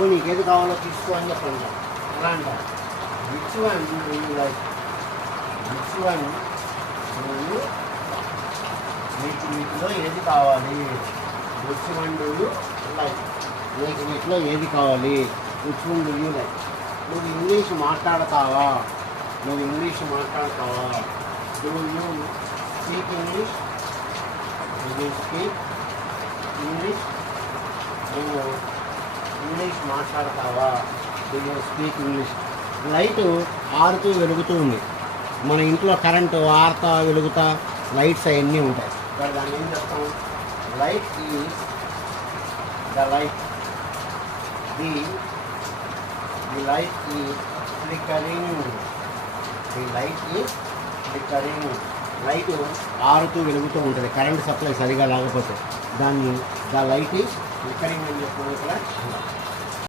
బాబు నీకేది కావాలో తీసుకో అని చెప్పండి. ఎలా అంటారు? Which one do you like? Which one do you, వీటిలో ఏది కావాలి? Which one do you like? వీటిలో ఏది కావాలి? Which one do you like? నువ్వు ఇంగ్లీష్ మాట్లాడతావా? Do you speak English? English నువ్వు ఇంగ్లీష్ మాట్లాడతావా? Do you speak English? Light ఆరుతూ వెలుగుతూ ఉంది. మన ఇంట్లో కరెంటు ఆరుతా వెలుగుతా లైట్స్ అవన్నీ ఉంటాయి. మరి దాన్ని ఏం చెప్తాం? Light is the light, the light is flickering. లైట్ ఆరుతూ వెలుగుతూ ఉంటుంది. కరెంట్ సప్లై సరిగా లేకపోతే దాన్ని ద లైట్ ఈజ్ ఫ్లికరింగ్ అని చెప్పినట్లా.